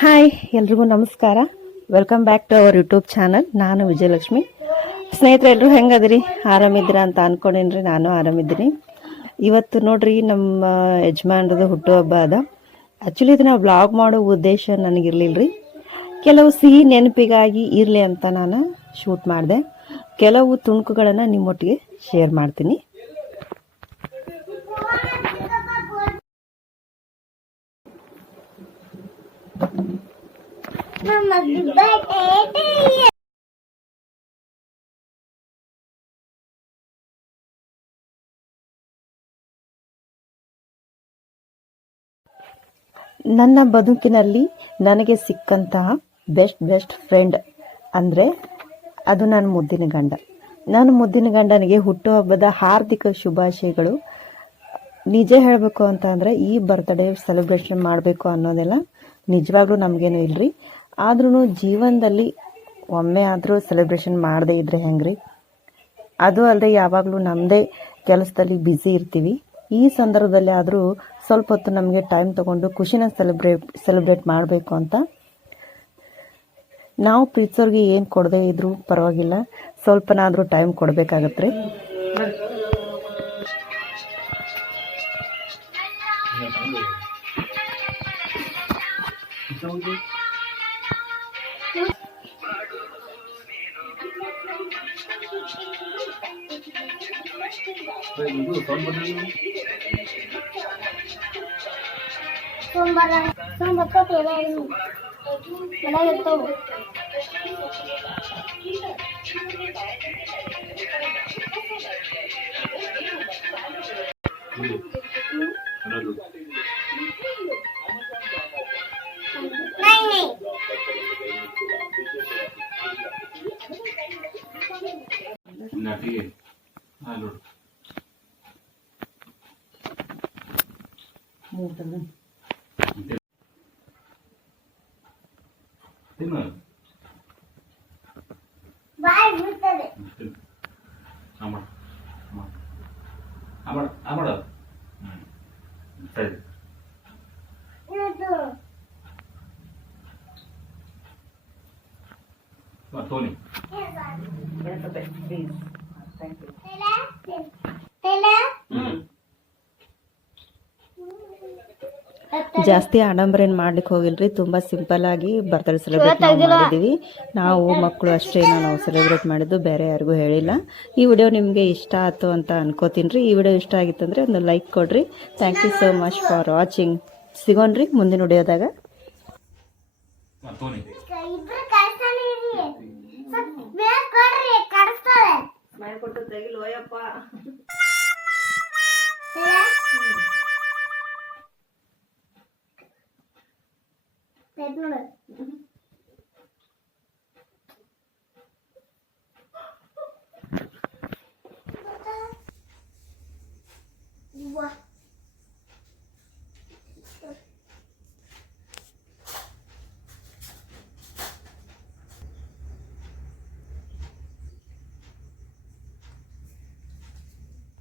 Hi ಎಲ್ರಿಗೂ ನಮಸ್ಕಾರ. Welcome back to our YouTube channel. ನಾನು ವಿಜಯಲಕ್ಷ್ಮಿ. ಸ್ನೇಹಿತರೆ, ಎಲ್ಲರೂ ಹೆಂಗದಿರಿ? ಆರಾಮಿದ್ದೀರಾ ಅಂತ ಅನ್ಕೊಂಡೇನ್ರಿ. ನಾನು ಆರಾಮಿದ್ದೀನಿ. ಇವತ್ತು ನೋಡ್ರಿ, ನಮ್ಮ ಯಜಮಾನ್ರದ್ದು ಹುಟ್ಟುಹಬ್ಬ ಅದ. ಆ್ಯಕ್ಚುಲಿ ಇದನ್ನ ವ್ಲಾಗ್ ಮಾಡೋ ಉದ್ದೇಶ ನನಗಿರ್ಲಿಲ್ರಿ. ಕೆಲವು ಸಿಹಿ ನೆನಪಿಗಾಗಿ ಇರಲಿ ಅಂತ ನಾನು ಶೂಟ್ ಮಾಡಿದೆ. ಕೆಲವು ತುಣುಕುಗಳನ್ನು ನಿಮ್ಮೊಟ್ಟಿಗೆ ಶೇರ್ ಮಾಡ್ತೀನಿ. ನನ್ನ ಬದುಕಿನಲ್ಲಿ ನನಗೆ ಸಿಕ್ಕಂತಹ ಬೆಸ್ಟ್ ಫ್ರೆಂಡ್ ಅಂದರೆ ಅದು ನನ್ನ ಮುದ್ದಿನ ಗಂಡ. ನನ್ನ ಮುದ್ದಿನ ಗಂಡನಿಗೆ ಹುಟ್ಟುಹಬ್ಬದ ಹಾರ್ದಿಕ ಶುಭಾಶಯಗಳು. ನಿಜ ಹೇಳಬೇಕು ಅಂತ ಅಂದರೆ, ಈ ಬರ್ತ್ಡೇ ಸೆಲೆಬ್ರೇಷನ್ ಮಾಡಬೇಕು ಅನ್ನೋದೆಲ್ಲ ನಿಜವಾಗ್ಲೂ ನಮಗೇನು ಇಲ್ರಿ. ಆದ್ರೂ ಜೀವನದಲ್ಲಿ ಒಮ್ಮೆ ಆದರೂ ಸೆಲೆಬ್ರೇಷನ್ ಮಾಡದೇ ಇದ್ರೆ ಹೆಂಗ್ರಿ? ಅದು ಅಲ್ಲದೆ ಯಾವಾಗಲೂ ನಮ್ಮದೇ ಕೆಲಸದಲ್ಲಿ ಬ್ಯುಸಿ ಇರ್ತೀವಿ. ಈ ಸಂದರ್ಭದಲ್ಲಿ ಆದರೂ ಸ್ವಲ್ಪ ಹೊತ್ತು ನಮಗೆ ಟೈಮ್ ತಗೊಂಡು ಖುಷಿನ ಸೆಲೆಬ್ರೇಟ್ ಮಾಡಬೇಕು ಅಂತ. ನಾವು ಪ್ರೀತಿಸೋರಿಗೆ ಏನು ಕೊಡದೇ ಇದ್ರೂ ಪರವಾಗಿಲ್ಲ, ಸ್ವಲ್ಪನಾದರೂ ಟೈಮ್ ಕೊಡಬೇಕಾಗತ್ತೆ. Tony. Yes, okay, please. Thank you. ಜಾಸ್ತಿ ಆಡಂಬರ ಏನು ಮಾಡ್ಲಿಕ್ಕೆ ಹೋಗಿಲ್ರಿ. ತುಂಬ ಸಿಂಪಲ್ ಆಗಿ ಬರ್ತ್ಡೇ ಸೆಲೆಬ್ರೇಟ್ ಮಾಡಿದ್ದೀವಿ. ನಾವು ಮಕ್ಕಳು ಅಷ್ಟೇ ನಾವು ಸೆಲೆಬ್ರೇಟ್ ಮಾಡಿದ್ದು, ಬೇರೆ ಯಾರಿಗೂ ಹೇಳಿಲ್ಲ. ಈ ವಿಡಿಯೋ ನಿಮಗೆ ಇಷ್ಟ ಆಯ್ತು ಅಂತ ಅನ್ಕೋತೀನಿ ರೀ. ಈ ವಿಡಿಯೋ ಇಷ್ಟ ಆಗಿತ್ತಂದರೆ ಒಂದು ಲೈಕ್ ಕೊಡ್ರಿ. Thank you so much for watching. ಸಿಗೋಣ್ರಿ ಮುಂದಿನ ವಿಡಿಯೋದಾಗ. ಮಾಡಿಕೊಟ್ಟು ತೆಗಿಲೋಯಪ್ಪ. ನೋಡು